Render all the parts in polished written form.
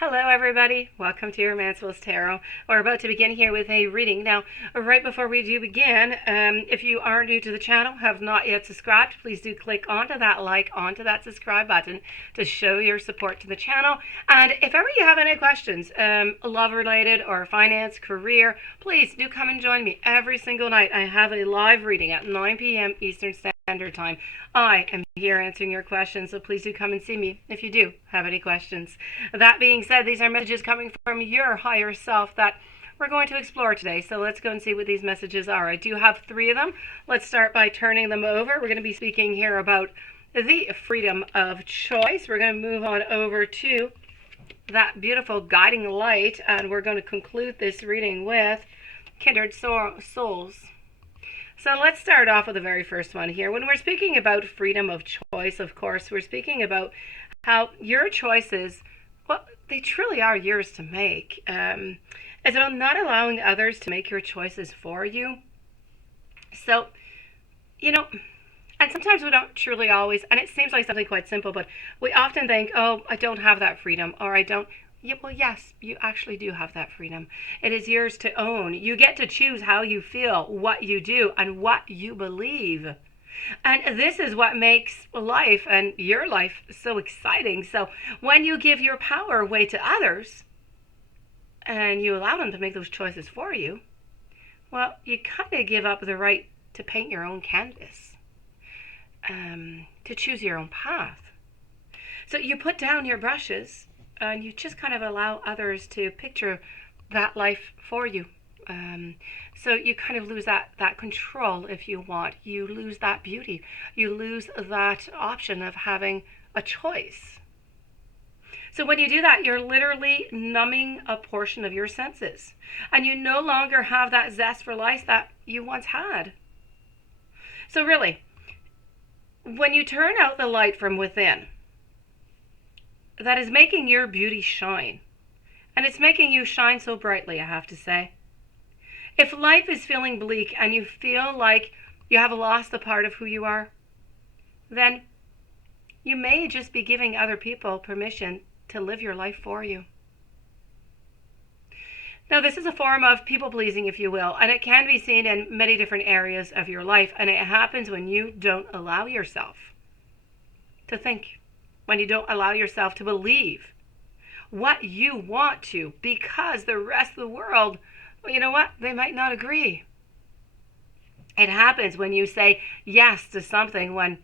Hello, everybody. Welcome to your Manswell's Tarot. We're about to begin here with a reading. Now, right before we do begin, if you are new to the channel, have not yet subscribed, please do click onto that subscribe button to show your support to the channel. And if ever you have any questions, love related or finance, career, please do come and join me every single night. I have a live reading at 9 p.m. Eastern Standard Time. I am here answering your questions, so please do come and see me if you do have any questions. That being said, these are messages coming from your higher self that we're going to explore today. So let's go and see what these messages are. I do have 3 of them. Let's start by turning them over. We're going to be speaking here about the freedom of choice. We're going to move on over to that beautiful guiding light, and we're going to conclude this reading with kindred souls. So let's start off with the very first one here. When we're speaking about freedom of choice, of course, we're speaking about how your choices, well, they truly are yours to make. It's about not allowing others to make your choices for you. So, and sometimes we don't truly always, and it seems like something quite simple, but we often think, oh, I don't have that freedom, or I don't. Yeah, well, yes, you actually do have that freedom. It is yours to own. You get to choose how you feel, what you do, and what you believe. And this is what makes life and your life so exciting. So when you give your power away to others and you allow them to make those choices for you, well, you kind of give up the right to paint your own canvas, to choose your own path. So you put down your brushes and you just kind of allow others to picture that life for you. So you kind of lose that control, if you want. You lose that beauty. You lose that option of having a choice. So when you do that, you're literally numbing a portion of your senses. And you no longer have that zest for life that you once had. So really, when you turn out the light from within, that is making your beauty shine. And it's making you shine so brightly, I have to say. If life is feeling bleak and you feel like you have lost a part of who you are, then you may just be giving other people permission to live your life for you. Now, this is a form of people-pleasing, if you will, and it can be seen in many different areas of your life, and it happens when you don't allow yourself to think, when you don't allow yourself to believe what you want to, because the rest of the world, well, you know what? They might not agree. It happens when you say yes to something when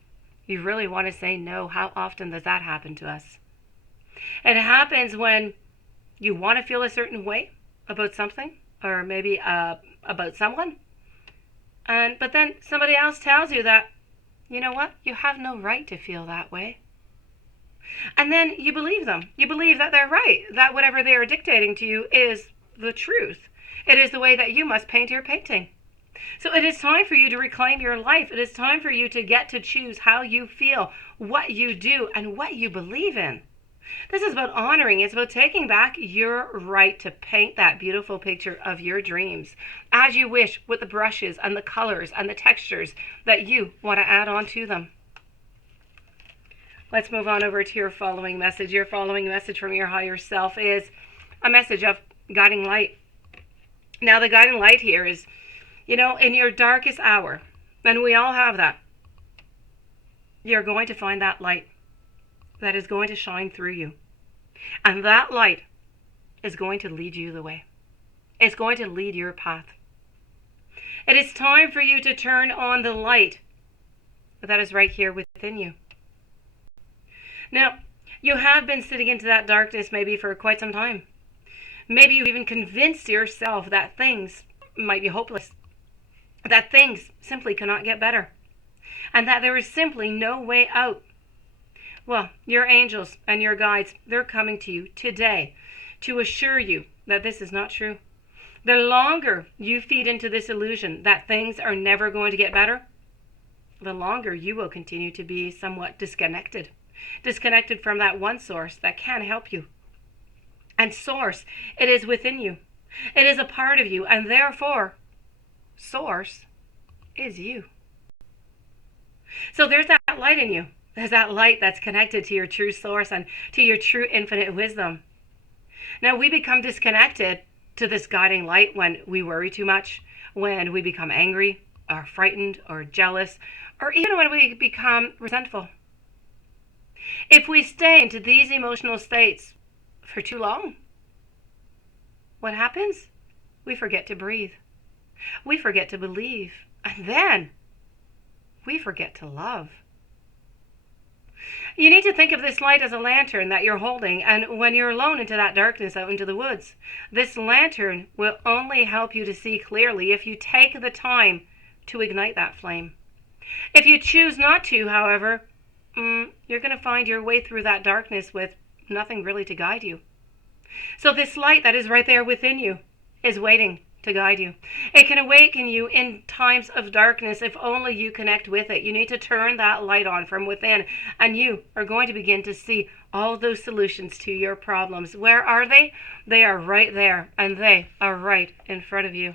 you really want to say no. How often does that happen to us? It happens when you want to feel a certain way about something, or maybe about someone, but then somebody else tells you that, you know what? You have no right to feel that way. And then you believe them. You believe that they're right, that whatever they are dictating to you is the truth. It is the way that you must paint your painting. So it is time for you to reclaim your life. It is time for you to get to choose how you feel, what you do, and what you believe in. This is about honoring. It's about taking back your right to paint that beautiful picture of your dreams as you wish, with the brushes and the colors and the textures that you want to add on to them. Let's move on over to your following message. Your following message from your higher self is a message of guiding light. Now, the guiding light here is, in your darkest hour, and we all have that, you're going to find that light that is going to shine through you. And that light is going to lead you the way. It's going to lead your path. It is time for you to turn on the light that is right here within you. Now, you have been sitting into that darkness maybe for quite some time. Maybe you've even convinced yourself that things might be hopeless, that things simply cannot get better, and that there is simply no way out. Well, your angels and your guides, they're coming to you today to assure you that this is not true. The longer you feed into this illusion that things are never going to get better, the longer you will continue to be somewhat disconnected from that one source that can help you. And source, it is within you. It is a part of you, and therefore, source is you. So there's that light in you. There's that light that's connected to your true source and to your true infinite wisdom. Now, we become disconnected to this guiding light when we worry too much, when we become angry, or frightened, or jealous, or even when we become resentful. If we stay into these emotional states for too long, what happens? We forget to breathe. We forget to believe. And then we forget to love. You need to think of this light as a lantern that you're holding, and when you're alone into that darkness out into the woods, this lantern will only help you to see clearly if you take the time to ignite that flame. If you choose not to, however, you're going to find your way through that darkness with nothing really to guide you. So this light that is right there within you is waiting to guide you. It can awaken you in times of darkness if only you connect with it. You need to turn that light on from within, and you are going to begin to see all those solutions to your problems. Where are they? They are right there, and they are right in front of you.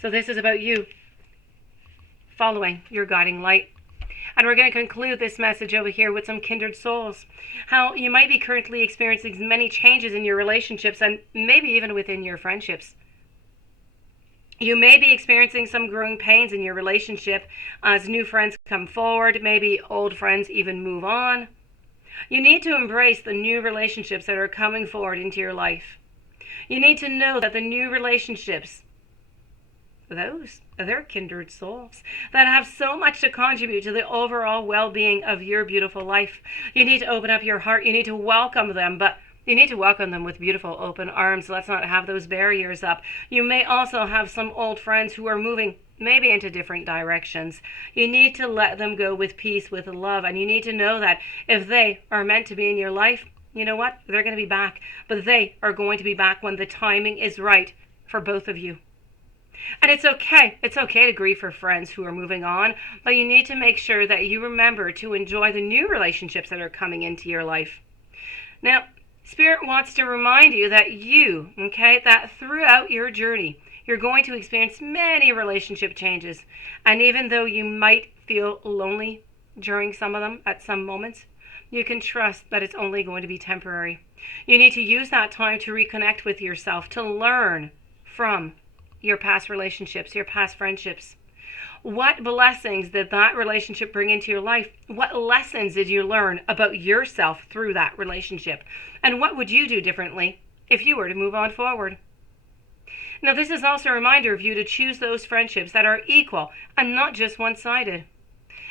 So this is about you following your guiding light. And we're going to conclude this message over here with some kindred souls. How you might be currently experiencing many changes in your relationships and maybe even within your friendships. You may be experiencing some growing pains in your relationship as new friends come forward, maybe old friends even move on. You need to embrace the new relationships that are coming forward into your life. You need to know that the new relationships, they're kindred souls that have so much to contribute to the overall well-being of your beautiful life. You need to open up your heart. You need to welcome them, but you need to welcome them with beautiful open arms. Let's not have those barriers up. You may also have some old friends who are moving maybe into different directions. You need to let them go with peace, with love, and you need to know that if they are meant to be in your life, you know what? They're going to be back, but they are going to be back when the timing is right for both of you. And it's okay. It's okay to grieve for friends who are moving on, but you need to make sure that you remember to enjoy the new relationships that are coming into your life. Now, Spirit wants to remind you that that throughout your journey, you're going to experience many relationship changes. And even though you might feel lonely during some of them at some moments, you can trust that it's only going to be temporary. You need to use that time to reconnect with yourself, to learn from your past relationships, your past friendships. What blessings did that relationship bring into your life? What lessons did you learn about yourself through that relationship? And what would you do differently if you were to move on forward? Now, this is also a reminder of you to choose those friendships that are equal and not just one-sided.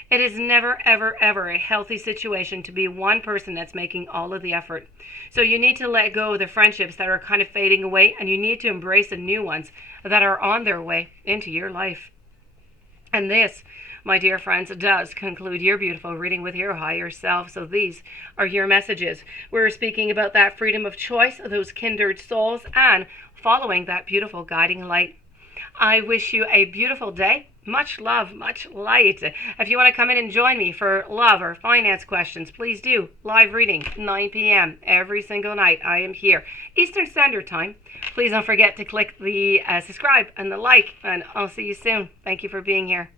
It is never, ever, ever a healthy situation to be one person that's making all of the effort. So you need to let go of the friendships that are kind of fading away, and you need to embrace the new ones that are on their way into your life. And this, my dear friends, does conclude your beautiful reading with your higher self. So these are your messages. We're speaking about that freedom of choice, those kindred souls, and following that beautiful guiding light. I wish you a beautiful day. Much love, much light. If you want to come in and join me for love or finance questions, please do. Live reading, 9 p.m. every single night. I am here, Eastern Standard Time. Please don't forget to click the subscribe and the like, and I'll see you soon. Thank you for being here.